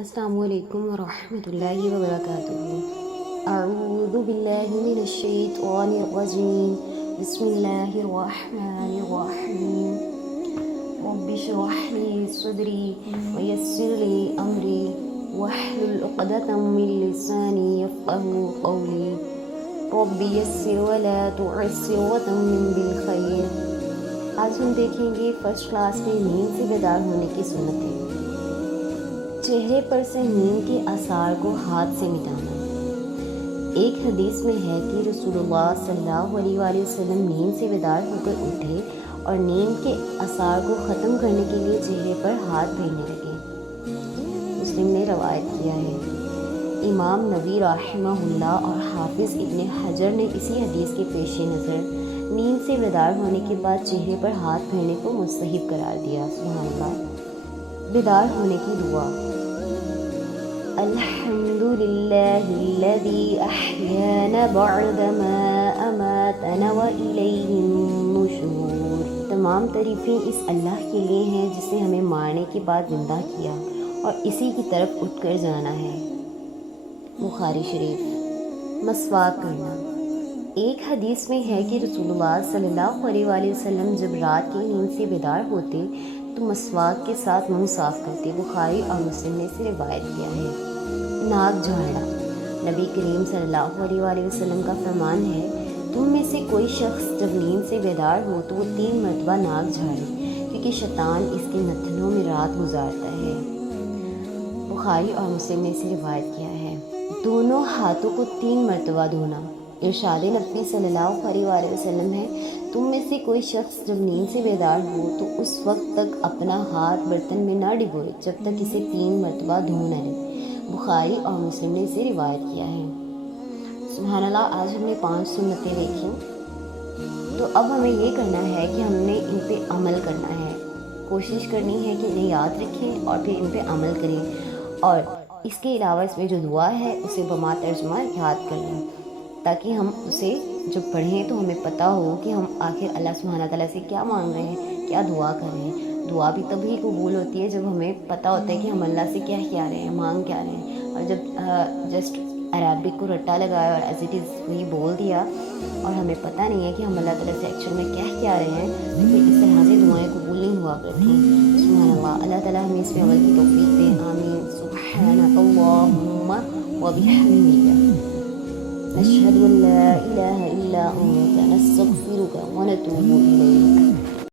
السلام علیکم ورحمۃ اللہ وبرکاتہ۔ اعوذ باللہ من الشیطان الرجیم، بسم اللہ الرحمن الرحیم۔ رب اشرح لی صدری ویسر لی امری واحلل عقدۃ من لسانی یفقہوا قولی۔ رب یسر ولا تعسر وتمم بالخیر۔ آج ہم دیکھیں گے فرسٹ کلاس میں نیند سے بیدار ہونے کی سنتیں۔ چہرے پر سے نیند کے آثار کو ہاتھ سے مٹانا۔ ایک حدیث میں ہے کہ رسول اللہ صلی اللہ علیہ وآلہ وسلم نیند سے بیدار ہو کر اٹھے اور نیند کے آثار کو ختم کرنے کے لیے چہرے پر ہاتھ پھیرنے لگے۔ مسلم نے روایت کیا ہے۔ امام نووی رحمہ اللہ اور حافظ ابن حجر نے اسی حدیث کے پیش نظر نیند سے بیدار ہونے کے بعد چہرے پر ہاتھ پھیرنے کو مستحب قرار دیا۔ سبحان اللہ۔ بیدار ہونے کی دعا۔ الحمد للہ الذی احیانا بعدما اماتنا والیہ النشور۔ تمام تعریفیں اس اللہ کے لیے ہیں جس نے ہمیں مارنے کے بعد زندہ کیا اور اسی کی طرف اٹھ کر جانا ہے۔ بخاری شریف۔ مسواک کرنا۔ ایک حدیث میں ہے کہ رسول اللہ صلی اللہ علیہ وآلہ وسلم جب رات کی نیند سے بیدار ہوتے تو مسواک کے ساتھ منہ صاف کرتے۔ بخاری اور مسلم نے اسے روایت کیا ہے۔ ناک جھاڑنا۔ نبی کریم صلی اللہ علیہ وآلہ وسلم کا فرمان ہے، تم میں سے کوئی شخص جب نیند سے بیدار ہو تو وہ 3 مرتبہ ناک جھاڑے، کیونکہ شیطان اس کے نتنوں میں رات گزارتا ہے۔ بخاری اور مسلم نے اسے روایت کیا ہے۔ دونوں ہاتھوں کو 3 مرتبہ دھونا۔ ارشاد نبی صلی اللہ علیہ وآلہ وسلم ہے، تم میں سے کوئی شخص جب نیند سے بیدار ہو تو اس وقت تک اپنا ہاتھ برتن میں نہ ڈبوئے جب تک اسے 3 مرتبہ دھو نہ لے۔ بخاری اور مسلم نے اسے روایت کیا ہے۔ سبحان اللہ۔ آج ہم نے 5 سنتیں دیکھیں، تو اب ہمیں یہ کرنا ہے کہ ہم نے ان پہ عمل کرنا ہے۔ کوشش کرنی ہے کہ انہیں یاد رکھیں اور پھر ان پہ عمل کریں، اور اس کے علاوہ اس میں جو دعا ہے اسے بما ترجمہ یاد کر لیں، تاکہ ہم اسے جب پڑھیں تو ہمیں پتہ ہو کہ ہم آخر اللہ سبحانہ تعالیٰ سے کیا مانگ رہے ہیں، کیا دعا کر رہے ہیں۔ دعا بھی تبھی قبول ہوتی ہے جب ہمیں پتہ ہوتا ہے کہ ہم اللہ سے کیا کیا رہے ہیں، مانگ کیا رہے ہیں، اور جب جسٹ عربک کو رٹا لگایا اور ایز اٹ از وہی بول دیا اور ہمیں پتہ نہیں ہے کہ ہم اللہ تعالیٰ سے ایکچوئل میں کیا کیا رہے ہیں، تو پھر اس طرح سے دعائیں قبول نہیں ہوا کرتی۔ سبحان اللہ۔ اللہ تعالیٰ ہمیں اس پہ عمل کی توفیق دے۔ آمین۔ سبحانک اللہم وبحمدک، نشہد ان لا الہ الا انت، نستغفرک ونتوب الیک۔